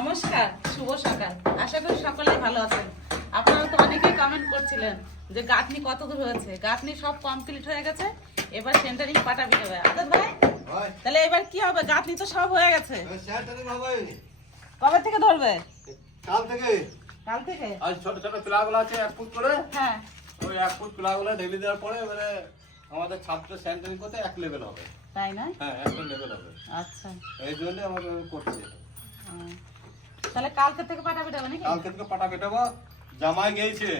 নমস্কার, শুভ সকাল। আশা করি সকলেই ভালো আছেন। আপনারা তো অনেকেই কমেন্ট করছিলেন যে গাঁথনি কত দূর হয়েছে। গাঁথনি সব কমপ্লিট হয়ে গেছে, এবার সেন্টারিং পাটাবি হবে। আজাদ ভাই, তাহলে এবার কি হবে? গাঁথনি তো সব হয়ে গেছে, কবে থেকে ধরবে? কাল থেকে। কাল থেকে? আজ ছোট ছোট পিলাগুলো আছে 1 ফুট করে। হ্যাঁ, ওই 1 ফুট পিলাগুলো ঢেলে দেওয়ার পরে এবারে আমাদের ছাত্র সেন্টারিং করতে 1 লেভেল হবে। তাই না? হ্যাঁ, 1 লেভেল হবে। আচ্ছা, এই জন্য আমরা করছি। তাহলে কালকে থেকে পাটাবি হবে নাকি? কালকে থেকে পাটা পেটাবো। জামাই গেছে,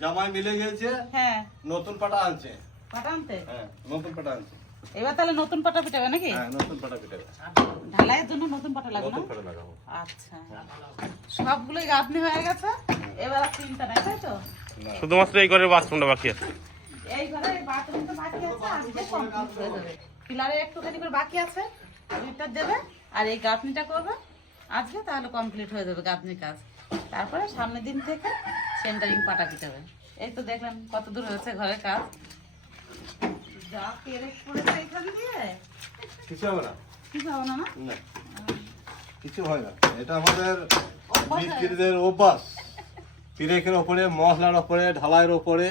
জামাই মিলে গেছে। হ্যাঁ, নতুন পাটা আনছে। পাটা আনতে? হ্যাঁ, নতুন পাটা আনছে। এবার তাহলে নতুন পাটা পিটাবে নাকি? হ্যাঁ, নতুন পাটা পেটাবে। ঢালাইয়ের জন্য নতুন পাটা লাগবে না? নতুন পাটা লাগাবো। আচ্ছা, সবগুলোই গাঁথনি হয়ে গেছে, এবার আর চিন্তা নাই, তাই তো? শুধুমাত্র এই ঘরের বাথরুমটা বাকি আছে। এই ঘরে বাথরুমটা বাকি আছে, আজকে কমপ্লিট হয়ে যাবে। পিলারে একটুখানি করে বাকি আছে, এটা দেবে আর এই গাঁথনিটা করবে আজকে, তাহলে কমপ্লিট হয়ে যাবে গাঁথনির কাজ। তারপরে সামনের দিন থেকে সেন্টারিং পাটা পিটাবে। এই তো দেখলাম কত দূর হয়েছে ঘরের কাজ। যা পেরেক পড়েছে এখান দিয়ে, কিছু হবে না। কিছু হবে না? না, কিছু হয় না। এটা আমাদের অভ্যাস হয়ে মিস্ত্রিদের অভ্যাস। পিরেকের ওপরে, মশলার ওপরে, ঢালাইয়ের ওপরে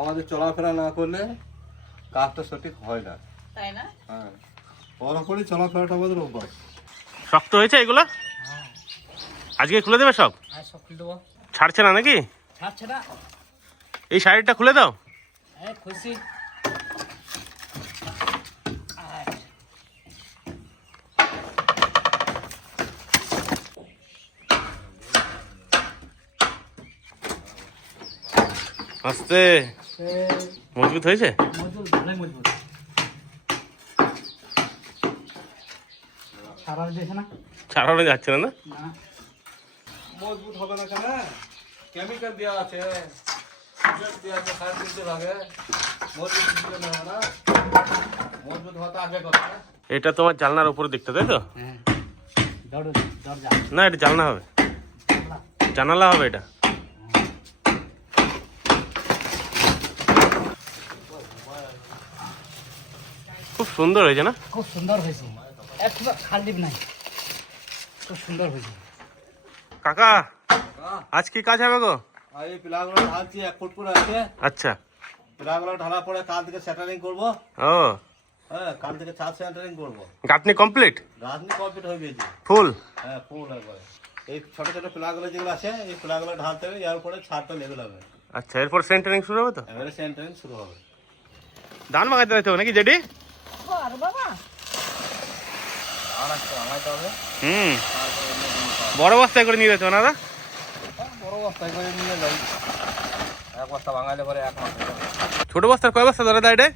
আমাদের চলাফেরা না করলে কাজটা সঠিক হয় না। তাই না? হ্যাঁ, ওর ওপরে চলাফেরাটা আমাদের অভ্যাস। শক্ত হয়েছে এগুলা? আজকে খুলে দেবে সব? সব খুলে দেবো। ছাড়ছে না নাকি? ছাড়ছে না। এই শাড়িটা খুলে দাও। খুশি। আস্তে। মজবুত হয়েছে? মজবুত, ভালোই মজবুত। সারা দিয়েছে না? ছাড়ানো যাচ্ছে না? না না। মজবুত হবে না কেন? কেমিক্যাল দেওয়া আছে, সিমেন্ট দেওয়া আছে, সার দিতে লাগে। মজবুত দিলে হবে না। মজবুত হতে আগে কথা। এটা তোমার জানলার উপরে দেখতে, তাই তো? হ্যাঁ, দরজা। না, এটা জানলা হবে, জানালা হবে এটা। খুব সুন্দর হয়েছে না? খুব সুন্দর হয়েছে, একটু খালি নাই, খুব সুন্দর হয়েছে। কাকা, আজ কি কাজ হবে গো? আর এই পিলাগুলো ঢালছি 1 ফুট করে আছে। আচ্ছা। পিলাগুলো ঢালার পরে কাল থেকে সেন্টারিং করবো। ও, হ্যাঁ, কাল থেকে ছাদ সেন্টারিং করবো। গাঁথনি কমপ্লিট? গাঁথনি কমপ্লিট হয়ে গেছে। ফুল? হ্যাঁ, ফুল একবারে। এই ছোট ছোট পিলাগুলো যেগুলো আছে, এই পিলাগুলো ঢালতে হবে, এর উপরে ছাদটা লেভেল হবে। আচ্ছা, এরপর সেন্টারিং শুরু হবে তো? এবারে সেন্টারিং শুরু হবে। ধান ভাঙাতে যেতে হবে নাকি জেডি? আরে বাবা, আর একটা ভাঙাইতে হবে। হুম, বড় বস্তায় করে নিয়ে যেতে হবে না দাদা? বড় বস্তায় করে নিয়ে যাই। 1 বস্তা ভাঙাইলে পরে 1 মাস হয়ে যাবে। ছোট বস্তার কয় বস্তা ধরে দেয়?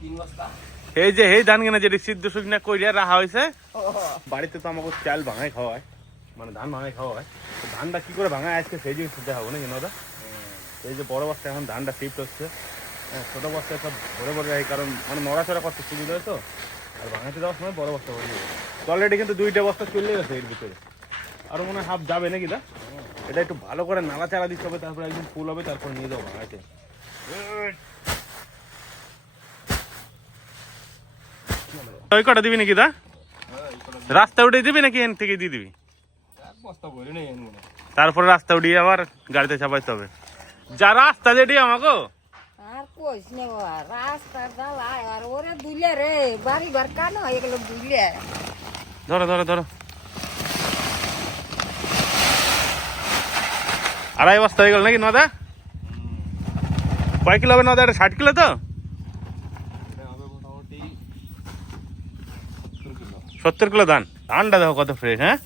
3 বস্তা। এই যে এই ধান কেনা যেটি সিদ্ধ শুকনা কইরা রাখা হয়েছে, বাড়িতে তো আমাকে চাল ভাঙাই খাওয়া হয়, মানে ধান ভাঙাই খাওয়া হয়। তো ধানটা কি করে ভাঙায় আজকে সেই জিনিস দেখাবো না কেন দাদা? এই যে বড় বস্তা এখন ধানটা শিফট হচ্ছে, ছোট বস্তায় সব ভরে ভরে যায়, কারণ মানে নড়াচড়া করতে সুবিধা হয় তো। আর ভাঙাতে দেওয়ার সময় বড় বস্তা ভরে যাবে। তো অলরেডি কিন্তু 2টা বস্তা চলে গেছে এর ভিতরে, আরো মনে হয় হাফ যাবে নাকি দা? এটা একটু ভালো করে নাড়াচাড়া দিতে হবে, তারপরে একদম ফুল হবে, তারপর নিয়ে যাবো ভাঙাইতে। ওই কটা দিবি নাকি দা? রাস্তা উঠে দিবি নাকি এখান থেকে দিয়ে দিবি? 1 বস্তা ভরে নেই এর মনে। তারপরে রাস্তা উঠিয়ে আবার গাড়িতে চাপাইতে হবে। যা রাস্তা যেটি আমাকে আর কইস না বাবা, রাস্তার জ্বালায় আর ওরে দুইলে রে, বাড়ি ঘর কানো এগুলো দুইলে। ধরো ধরো ধরো। 2.5 বস্তা হয়ে গেল নাকি নদা? কয় কিলো হবে নদা? 60 কিলো তো? হবে মোটামুটি 70 কিলো। 70 কিলো ধান। ধানটা দেখো কত ফ্রেশ। হ্যাঁ,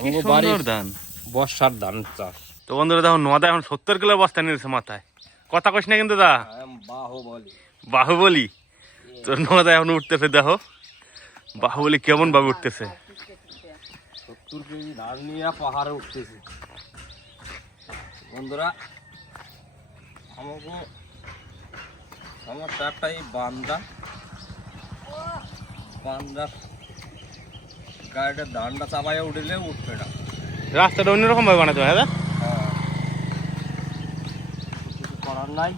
কি সুন্দর ধান। বর্ষার ধান চাষ। তো বন্ধুরা দেখো নদা এখন 70 কিলো বস্তা নিয়েছে মাথায়। কথা কইস না কিন্তু দা, বাহুবলি। তো নদা এখন উঠতেছে, দেখো বাহুবলি কেমন ভাবে উঠতেছে। 70 কেজি ধান নিয়ে পাহাড়ে উঠতেছে। বন্ধুরা, আমার ট্রাকটাই বান্দা গাড়িটা ধানটা চাপাইয়া উঠলে উঠবে না। রাস্তাটা অন্যরকম ভাবে বানাতে হয় দাদা? কিছু করার নাই,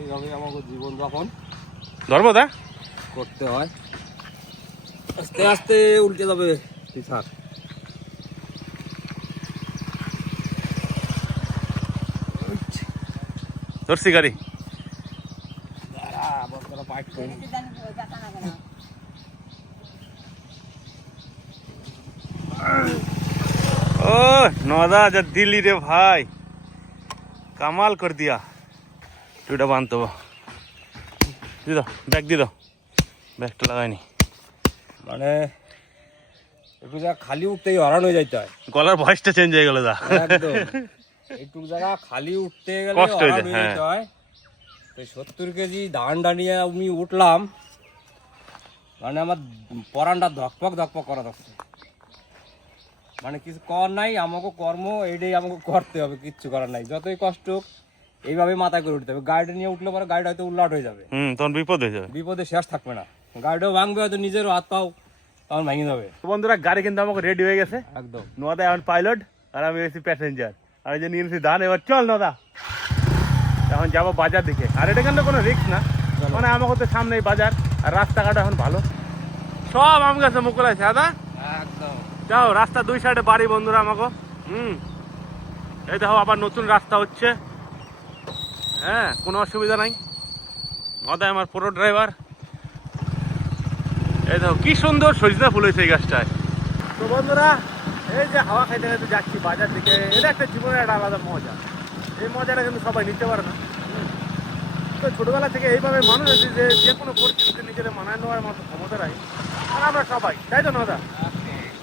এইভাবে আমাকে জীবনযাপন ধরবো দা? করতে হয়। আস্তে আস্তে উল্টে যাবে। তুই থাক। ধরছি গাড়ি। ও নদা যা দিলি রে ভাই, কামাল কর দিয়া। টুটা বাঁধতে দি দাও, ব্যাগ দি দাও, ব্যাগটা লাগাইনি। মানে একটু জায়গা খালি উঠতেই হরান হয়ে যাইতে হয়, গলার ভয়েসটা চেঞ্জ হয়ে গেল দা। একদম একটু জায়গা খালি উঠতে গেলে কষ্ট হয়ে হরান যায়, হয়ে যেতে হয়। তো 70 কেজি ধানটা নিয়ে আমি উঠলাম, মানে আমার পরানটা ধকপক ধকপক করা যাচ্ছে। মানে কিছু কর নাই, আমাকে কর্ম এইটাই আমাকে করতে হবে, কিচ্ছু করার নাই। যতই কষ্ট হোক এইভাবে মাথায় করে উঠতে হবে। গাড়িটা নিয়ে উঠলে পরে গাড়িটা হয়তো উল্লাট হয়ে যাবে, তখন বিপদ হয়ে যাবে, বিপদে শেষ থাকবে না। গাড়িটাও ভাঙবে, হয়তো নিজেরও হাত পাও তখন ভেঙে যাবে। তো বন্ধুরা গাড়ি কিন্তু আমাকে রেডি হয়ে গেছে একদম। নদা এখন পাইলট আর আমি হয়েছি প্যাসেঞ্জার। আর এই যে নিয়ে নিয়েছি ধান, এবার চল নদা, এখন যাবো বাজার দিকে। আর এটা কিন্তু কোনো রিস্ক না, মানে আমাকে তো সামনেই বাজার, আর রাস্তাঘাট এখন ভালো, সব আম গাছে মুকুল আছে। দাদা একদম যাও, রাস্তা দুই সাইডে বাড়ি বন্ধুরা আমাকে। এই দেখো আবার নতুন রাস্তা হচ্ছে, হ্যাঁ কোনো অসুবিধা নাই। নদা আমার পুরো ড্রাইভার। এই দেখো কি সুন্দর সজনা ফুল হয়েছে এই গাছটায়। তো বন্ধুরা এই যে হাওয়া খাইতে খাইতে যাচ্ছি বাজার দিকে, এটা একটা জীবনের একটা আলাদা মজা। এই মজাটা কিন্তু সবাই নিতে পারে না। তো ছোটবেলা থেকে এইভাবে মানুষ আছে যে যে কোনো পরিস্থিতিতে নিজেদের মানায় নেওয়ার মতো ক্ষমতা রাখি, আর আমরা সবাই, তাই তো নদা?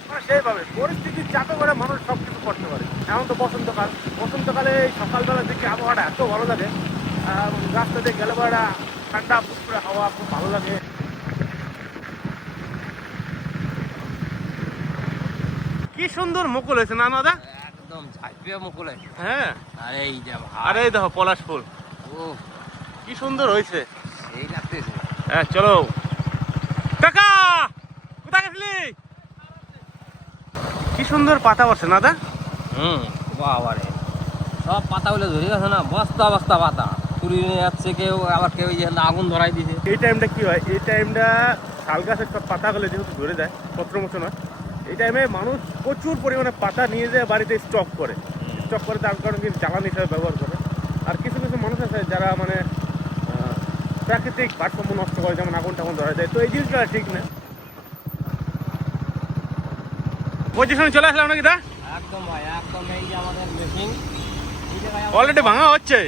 মানে সেইভাবে পরিস্থিতির চাপে করে মানুষ সব কিছু করতে পারে। এখন তো বসন্তকাল, বসন্তকালে এই সকালবেলা থেকে আবহাওয়াটা এত ভালো লাগে, রাস্তা দিয়ে গেলে পরে ঠান্ডা ফুটফুটে হাওয়া, খুব ভালো লাগে। কি সুন্দর মুকুল হয়েছে না দাদা? একদম ঝাঁপিয়ে মুকুলে। হ্যাঁ, আর এই যে আর এই দেখো পলাশ ফুল, ও কি সুন্দর হয়েছে। এই লাগতেছে। হ্যাঁ চলো কাকা, কোথায় গেছিলি? কি সুন্দর পাতা বসে না দা? বাবারে সব পাতাগুলো ধরে গেছে না, বস্তা বস্তা পাতা চুরি নিয়ে যাচ্ছে কেউ, আবার কেউ যে আগুন ধরাই দিছে। এই টাইমটা কি হয়, এই টাইমটা শাল গাছের সব পাতাগুলো যেহেতু ধরে দেয়, পত্র মোচন হয়, এই টাইমে মানুষ প্রচুর পরিমাণে পাতা নিয়ে যায় বাড়িতে স্টক করে, তার কারণে কিন্তু জ্বালানি হিসাবে ব্যবহার করে। আর কিছু কিছু মানুষ আছে যারা মানে প্রাকৃতিক ভারসাম্য নষ্ট করে, যেমন আগুন টাগুন ধরা যায়। তো এই জিনিসটা ঠিক না। পজিশনে চলে আসলাম নাকি দা? একদম ভাই একদম। এই যে আমাদের মেশিন অলরেডি ভাঙা হচ্ছে,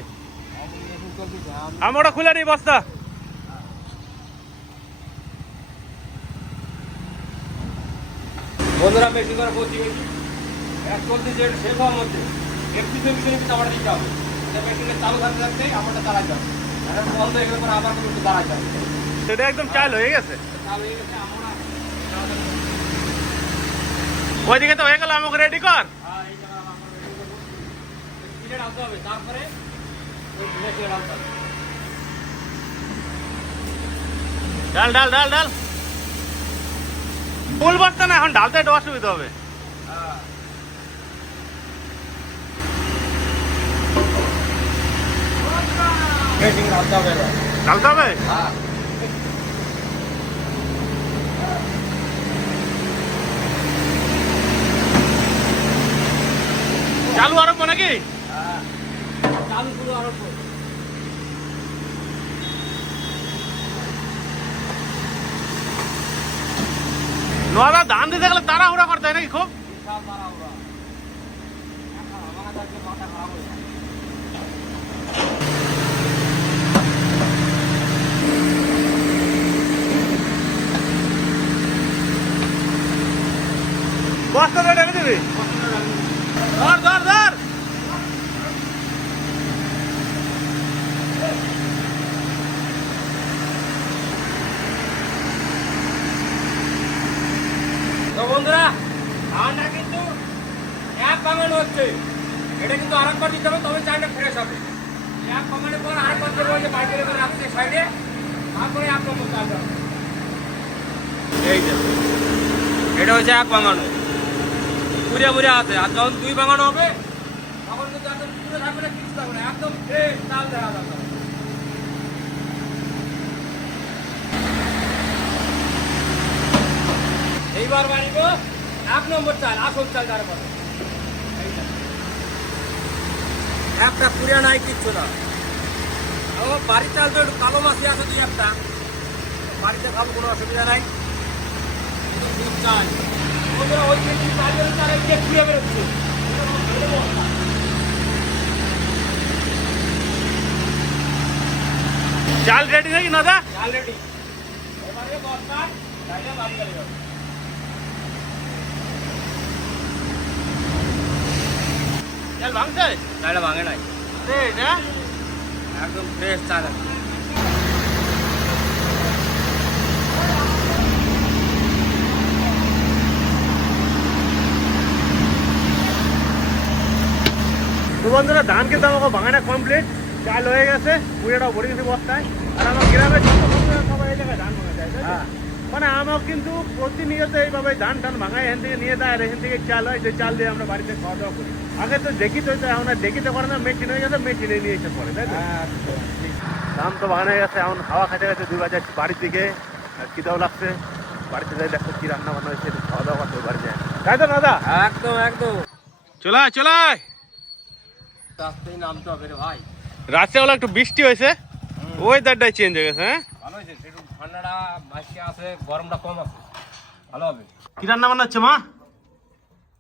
মেশিন চলতেছে। আমি ওটা খুলে নিই বস্তা। বন্ধুরা মেশিন করে বলছি এক চলতেছে, শেষ হওয়ার মধ্যে একটু মেশিনে কিন্তু আমার দিতে হবে। মেশিনটা চালু থাকতে থাকতে আমারটা চালাই যাবে, বন্ধ হয়ে গেলে পরে আবার একটু দাঁড়াতে হবে। সেটা একদম চাল হয়ে গেছে, চালু হয়ে গেছে। আমরা ওইদিকে তো হয়ে গেল, আমাকে রেডি কর। এই জায়গা আমরা রেডি করবো, স্পিডে ডালতে হবে, তারপরে ওই মেশিনে ডালতে হবে। ডাল ডাল ডাল ডাল, ফুল বস্তা না, এখন ডালতে একটু অসুবিধা হবে। মেশিন ডালতে হবে, ডালতে হবে। চালু আরম্ভ নাকি? চালু শুরু আরম্ভ। নদা ধান দিতে গেলে তাড়াহুড়া করতে হয় নাকি খুব? বিশাল তাড়াহুড়া। আমার কাছে মাথা খারাপ হয়ে যায়। বস্তাটা ঢেলে দিবি, ধর ধর ধর। তো বন্ধুরা ধানটা কিন্তু এক বাগান হচ্ছে, এটা কিন্তু আরেকবার দিতে হবে, তবে চালটা ফ্রেশ হবে। এক বাগানের পর আরেকবার দেবো, যে পাইকারি করে রাখছে সাইডে, তারপরে এক নম্বর চাল দেবো। এই যে এটা হচ্ছে এক বাগান, ঘুরে ঘুরে আছে। আর যখন দুই বাগান হবে তখন কিন্তু একদম পুরো থাকবে না, কিছু থাকবে না, একদম ফ্রেশ চাল দেখা যাবে। এইবার বাড়িব এক নম্বর চাল, আসল চাল যারা বলে। এইটা। একটা পুরিয়া নাই, কিচ্ছু না। আমার বাড়ির চাল তো একটু কালো মাছি আছে দুই একটা, বাড়িতে খাবো, কোনো অসুবিধা নাই। দুধ চাল বন্ধুরা, ওই কেজি চালের চাল একটু খুঁড়ে বেরোচ্ছে। চাল রেডি নাকি দাদা? চাল রেডি, এবারে বস্তায় চাইলে বাড়ি গেলে যাবে। চাল ভাঙছে? চালটা ভাঙে নাই, একদম ফ্রেশ চাল আছে। তো বন্ধুরা, ধান কিন্তু আমাকে ভাঙাটা কমপ্লিট, চাল হয়ে গেছে, পুরোটাও ভরে গেছে বস্তায়। আর আমার গ্রামের যত বন্ধুরা সবাই এই জায়গায় ধান ভাঙা যায়, তাই তো? মানে আমার কিন্তু প্রতিনিয়ত এইভাবে ধান টান ভাঙায়, এখান থেকে নিয়ে যায় আর এখান থেকে চাল হয়, যে চাল দিয়ে আমরা বাড়িতে খাওয়া দাওয়া করি। আগে তো দেখিতে হইতো, এখন আর দেখিতে পারে না, মেশিন হয়ে গেছে, মেশিনে নিয়ে এসে পড়ে, তাই তো? ধান তো ভাঙা হয়ে গেছে, এখন খাওয়া খেতে গেছে 2 বাজে বাড়ির দিকে। আর খিদাও লাগছে, বাড়িতে যাই দেখো কি রান্না বান্না হয়েছে, খাওয়া দাওয়া করতে বাড়ি যায়, তাই তো দাদা? একদম একদম চলায় চলায় রাস্তায় নামতে হবে রে ভাই। রাত্রেবেলা একটু বৃষ্টি হয়েছে, ওয়েদারটাই চেঞ্জ হয়ে গেছে। হ্যাঁ, ভালো হয়েছে, একটু ঠান্ডাটা মাসকে আছে, গরমটা কম আছে, ভালো হবে। কি রান্না বান্না হচ্ছে মা?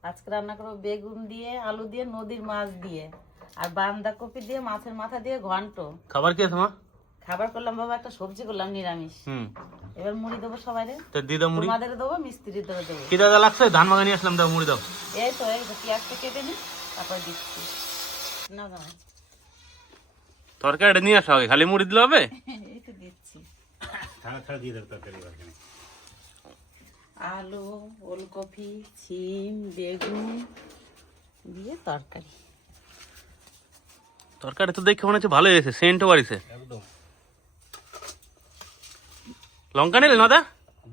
আজকে রান্না করবো বেগুন দিয়ে, আলু দিয়ে, নদীর মাছ দিয়ে, আর বাঁধাকপি দিয়ে, মাছের মাথা দিয়ে ঘন্ট। খাবার কি আছে মা? খাবার করলাম বাবা, একটা সবজি করলাম নিরামিষ। এবার মুড়ি দেবো সবাই রে, তো দিদা মুড়ি তোমাদের দেবো, মিস্ত্রি দেবো দেবো। কি দাদা লাগছে? ধান ভাঙা নিয়ে আসলাম, দাও মুড়ি দাও। এই তো পেঁয়াজটা কেটে নি, তারপর দিচ্ছি। না জামাই, তরকারিটা নিয়ে আসা হবে, খালি মুড়ি দিলে হবে? এই তো দিচ্ছি। দিয়ে দেবে তরকারি। আলু, ওলকপি, সিম, বেগুন দিয়ে তরকারি। তরকারি তো দেখে মনে হচ্ছে ভালো হয়েছে, সেন্টও বাড়িছে। একদম লঙ্কা নিলে না দা?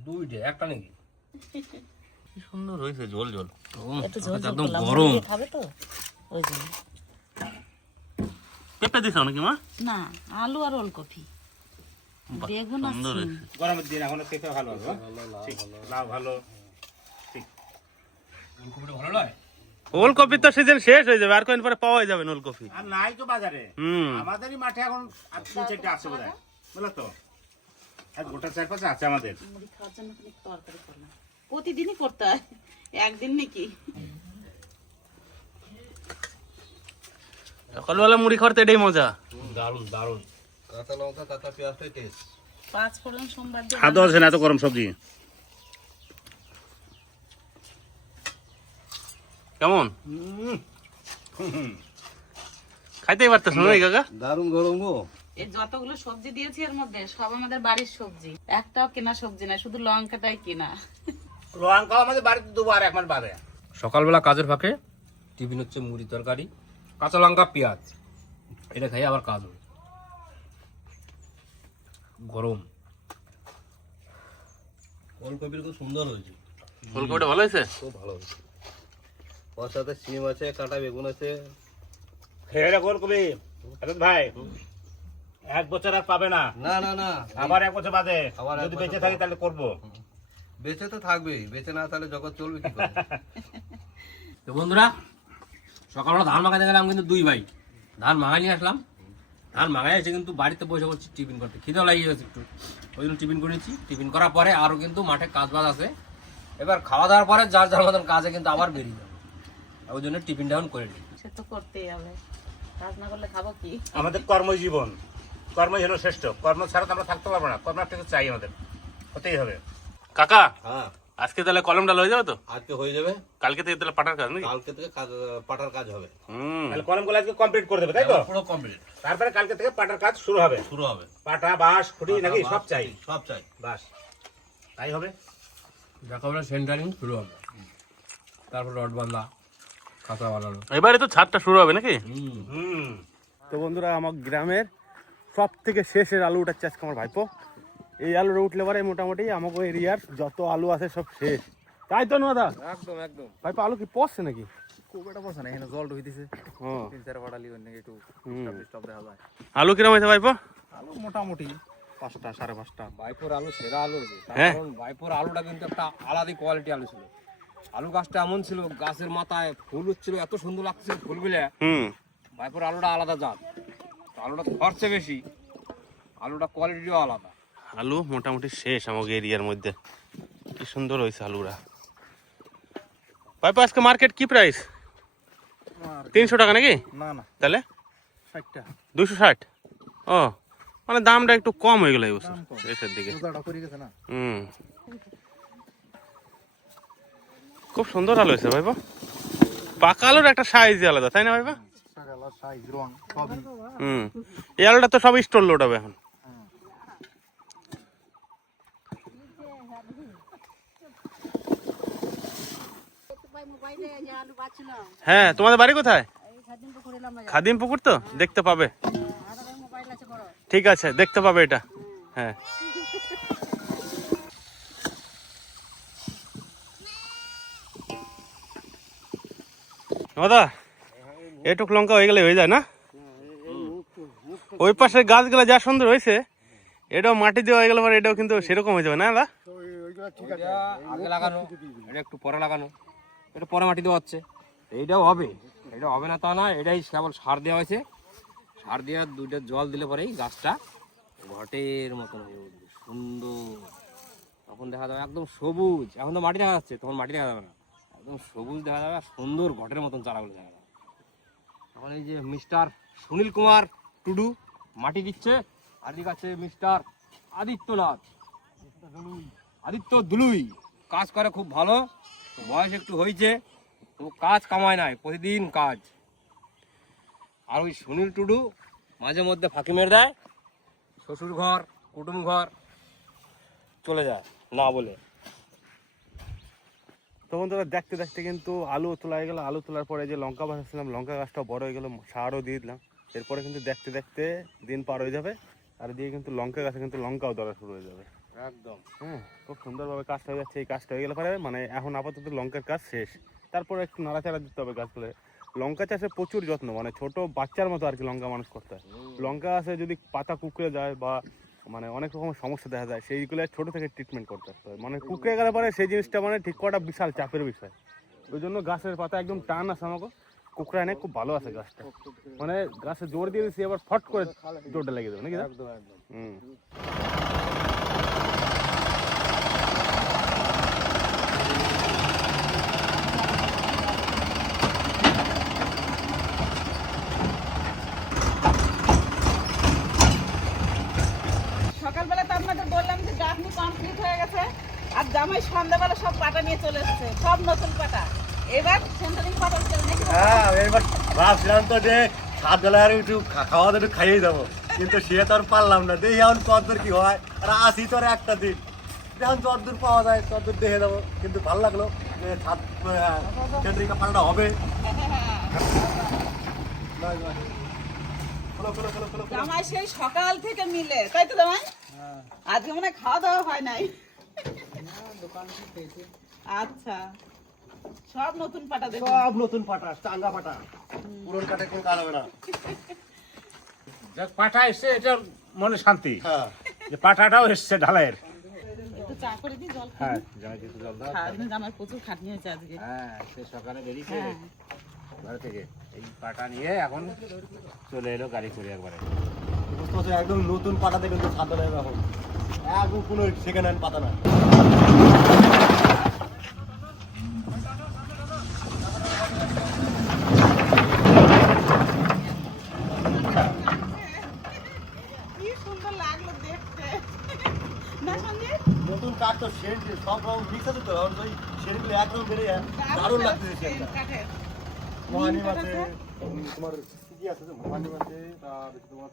দুইটা, একটা নাকি? কি সুন্দর হয়েছে, ঝোল ঝোল। একটু ঝোল ঝোল একদম করলাম, গরম। মুড়ি দিয়ে খাবে তো ওই জন্য। পেঁপে দিছ নাকি মা? না, আলু আর ওলকপি, বেগুন আর সুন্দর সিম। হয়েছে। গরমের দিন এখন পেঁপে ভালো হবে, ঠিক, লাউ ভালো। ফুলকপিটা ভালো নয়? ওলকপি তো সিজন শেষ হয়ে যাবে, আর কয়েকদিন পরে পাওয়া যাবে না ওলকপি। আর নাই তো বাজারে, হুম, আমাদেরই মাঠে এখন 3-4টা আছে বোধ হয়, বুঝলো তো? আর গোটা 4-5 আছে আমাদের। মুড়ি খাওয়ার জন্য খালি তরকারি করলাম, প্রতিদিনই করতে হয়, একদিন নাকি। সকালবেলা মুড়ি খাওয়ার তো এটাই মজা। দারুণ দারুণ। 5 ফোড়ন সোমবার দিয়ে হাত আছে না এত গরম সবজি। কেমন খাইতেই পারতেছ না কাকা? দারুণ গরম গো। এই যতগুলো সবজি দিয়েছি এর মধ্যে সব আমাদের বাড়ির সবজি, একটাও কেনা সবজি না, শুধু লঙ্কাটাই কেনা। লঙ্কা আমাদের বাড়িতে দেবো আর 1 মাস বাদে। সকালবেলা কাজের ফাঁকে টিফিন হচ্ছে মুড়ি তরকারি, কাঁচা লঙ্কা, পেঁয়াজ, এটা খাই আবার কাজ হবে। গরম। ওলকপির খুব সুন্দর হয়েছে, ওলকপিটা ভালো হয়েছে? খুব ভালো হয়েছে। ওর সাথে সিম আছে, কাঁটা বেগুন আছে। খেয়ে রে গোলকপি ভাই, 1 বছর আর পাবে না, না না না, আবার 1 বছর বাদে আবার 1 যদি বছর বেঁচে থাকি তাহলে করবো। বেঁচে তো থাকবেই, বেঁচে না তাহলে জগৎ চলবে কি করে? তো বন্ধুরা, সকালবেলা ধান মাখাতে গেলাম কিন্তু 2 ভাই, ধান মাখাই নিয়ে আসলাম। ধান মাখাই এসে কিন্তু বাড়িতে বসে করছি টিফিন করতে, খিদেও লাগিয়ে গেছে একটু, ওই জন্য টিফিন করেছি। টিফিন করার পরে আরও কিন্তু মাঠে কাজ বাজ আছে, এবার খাওয়া দাওয়ার পরে যার যার মতন কাজে কিন্তু আবার বেরিয়ে যাবে, ওই জন্য টিফিন ডাউন করে নিই। সে তো করতেই হবে, কাজ না করলে খাবো কি? আমাদের কর্মজীবন, কর্মই হলো শ্রেষ্ঠ, কর্ম ছাড়া তো আমরা থাকতে পারবো না, কর্ম একটা চাই আমাদের, হতেই হবে। কাকা হ্যাঁ, আজকে তাহলে কলম ডাল হয়ে যাবে তো? আজকে হয়ে যাবে, কালকে থেকে তাহলে পাটার কাজ নাকি? কালকে থেকে পাটার কাজ হবে। তাহলে কলমগুলো আজকে কমপ্লিট করে দেবে, তাই তো? পুরো কমপ্লিট, তারপরে কালকে থেকে পাটার কাজ শুরু হবে। শুরু হবে। পাটা, বাঁশ, খুঁটি নাকি সব চাই, সব চাই। বাস তাই হবে। দেখাবো সেন্টারিং শুরু হবে, তারপর রড বান্ধা, কাঁচা বানানো। এবারে তো ছাদটা শুরু হবে নাকি? হুম, তো বন্ধুরা, আমার গ্রামের সব থেকে শেষের আলু উঠাচ্ছে আজকে আমার ভাইপো। এই আলুটা উঠলে পরে মোটামুটি আমাকে এরিয়ার যত আলু আছে সব শেষ, তাই তো না দা? একদম একদম। ভাইপো আলু কি পচছে নাকি? খুব একটা পছন্দ না, এখানে জল ঢুকিতেছে, হ্যাঁ, 3-4 ফাটালি অনেক একটু ডিস্টার্ব দেখা যায়। আলু কিরম হয়েছে ভাইপো? আলু মোটামুটি 5টা 5.5টা। বাইপুর আলু সেরা আলু হয়েছে, হ্যাঁ। কারণ বাইপুর আলুটা কিন্তু একটা আলাদা কোয়ালিটি আলু ছিল। আলু গাছটা এমন ছিল, গাছের মাথায় ফুল হচ্ছিল, এত সুন্দর লাগছিল ফুলগুলো। ভাইপোর আলুটা আলাদা জাত, আলুটা খরচে বেশি, আলুটা কোয়ালিটিও আলাদা। আলু মোটামুটি শেষ আমাকে এরিয়ার মধ্যে। কি সুন্দর হয়েছে আলুরা। ভাইপো আজকে মার্কেট কি প্রাইস? 300 টাকা নাকি? না না, তাহলে 60 টা 260। ও মানে দামটা একটু কম হয়ে গেল এই বছর শেষের দিকে। রোজাটা করে গেছে না। খুব সুন্দর আলু হয়েছে ভাইপো। পাকা আলুর একটা সাইজ আলাদা, তাই না ভাইপো? সকাল সাইজ রং সবই। এই আলুটা তো সব স্টোর লোড হবে এখন। হ্যাঁ, তোমাদের বাড়ি কোথায়? খাদিম পুকুর তো, দেখতে পাবে। ঠিক আছে, দেখতে পাবে এটা। হ্যাঁ, দাদা এটুক লঙ্কা হয়ে গেলে হয়ে যায় না? ওই পাশের গাছগুলো যা সুন্দর হয়েছে, এটাও মাটি দেওয়া হয়ে গেলে পরে এটাও কিন্তু সেরকম হয়ে যাবে না দাদা? এটা আগে লাগানো, এটা একটু পরে লাগানো, এটা পরে মাটি দেওয়া হচ্ছে। এইটাও হবে, এটা হবে না তা না, এটাই কেবল সার দেওয়া হয়েছে। সার দেওয়া 2টা জল দিলে পরেই গাছটা ঘটের মতন হয়ে উঠবে, সুন্দর। তখন দেখা যাবে একদম সবুজ। এখন তো মাটি দেখা যাচ্ছে, তখন মাটি দেখা যাবে না, একদম সবুজ দেখা যাবে, সুন্দর ঘটের মতন চারাগুলো দেখা যাবে। এখন এই যে মিস্টার সুনীল কুমার টুডু মাটি দিচ্ছে, আর দিকে আছে মিস্টার আদিত্য দুলুই, কাজ করে খুব ভালো। বয়স একটু হয়েছে, তো কাজ কামায় নাই, প্রতিদিন কাজ। আর ওই সুনীল টুডু মাঝে মধ্যে ফাঁকি মেরে দেয়, শ্বশুর ঘর কুটুম ঘর চলে যায় না বলে। তখন তোরা দেখতে দেখতে কিন্তু আলু তোলা হয়ে গেল। আলু তোলার পরে যে লঙ্কা বাঁচাচ্ছিলাম, লঙ্কা গাছটা বড় হয়ে গেল, সারও দিয়ে দিলাম। এরপরে কিন্তু দেখতে দেখতে দিন পার হয়ে যাবে, আর দিয়ে কিন্তু লঙ্কা গাছে কিন্তু লঙ্কাও ধরা শুরু হয়ে যাবে একদম। হ্যাঁ, খুব সুন্দরভাবে কাজটা হয়ে যাচ্ছে। এই কাজটা হয়ে গেলে পরে মানে এখন আপাতত লঙ্কার কাজ শেষ। তারপরে একটু নাড়াচাড়া দিতে হবে গাছগুলো। লঙ্কা চাষে প্রচুর যত্ন, মানে ছোট বাচ্চার মতো আর কি লঙ্কা মানুষ করতে হয়। লঙ্কা গাছে যদি পাতা কুকড়ে যায় বা মানে অনেক রকম সমস্যা দেখা যায়, সেইগুলো ছোট থেকে ট্রিটমেন্ট করতে হয়। মানে কুকড়ে গেলে পরে সেই জিনিসটা মানে ঠিক করাটা বিশাল চাপের বিষয়। ওই জন্য গাছের পাতা একদম টান আছে, আমাকে কুকড়া এনে খুব ভালো আছে গাছটা। মানে গাছে জোর দিয়ে দিচ্ছি, আবার ফট করে জোরটা লেগে যাবে নাকি? একদম একদম। সকালবেলা তো আপনাদের বললাম যে গাঁথনি কমপ্লিট হয়ে গেছে, আর জামাই সন্ধ্যাবেলা সব পাটা নিয়ে চলে এসেছে, সব নতুন পাটা। এবার সেন্টারিং পাটা হচ্ছে নাকি? হ্যাঁ, এবার ভাবছিলাম তো যে 7 বেলা আর একটু খাওয়া দাওয়া একটু খাইয়ে যাবো, কিন্তু সে তো আর পারলাম না। দেখি এখন কতদূর কি হয়, আর আসি তো আর একটা দিন, এখন যতদূর পাওয়া যায় ততদূর দেখে যাবো। কিন্তু ভালো লাগলো যে সেন্টারিং পাটাটা হবে। জামাই সেই সকাল থেকে মিলে, তাই তো জামাই? আজকে মনে হয় খাওয়া দাওয়া হয় নাই। আচ্ছা, সব নতুন পাটা দেখো। সব নতুন পাটা, চাঙ্গা পাটা, পুরন কাটে কোনো কাজ হবে না। যাক পাঠা এসছে, এটা মনে শান্তি হ্যাঁ, যে পাঠাটাও এসছে ঢালাইয়ের। একটু চা করে দিই, জল হ্যাঁ, জামাই কিছু জল দাও। সারাদিনে জামাই প্রচুর খাটনি হয়েছে আজকে। হ্যাঁ, সে সকালে বেরিয়েছে হ্যাঁ। ঘরে থেকে, এই পাটা নিয়ে এখন চলে এলো গাড়ি করে একবারে। বুঝতে পারছি, একদম নতুন পাটাতে কিন্তু 7 বেলা এখন একদম কোনো সেকেন্ড হ্যান্ড পাতা না। কি সুন্দর লাগলো দেখতে না সঞ্জীব? নতুন কাঠ তো সেন্ট সব রকম মিক্স আছে তো, এখন ওই সেন্টগুলো একদম বেড়ে যায়, দারুণ লাগতেছে সেন্টটা। কাঠের মহানিম আছে, তোমার কি কি আছে, মহানিম আছে, তোমার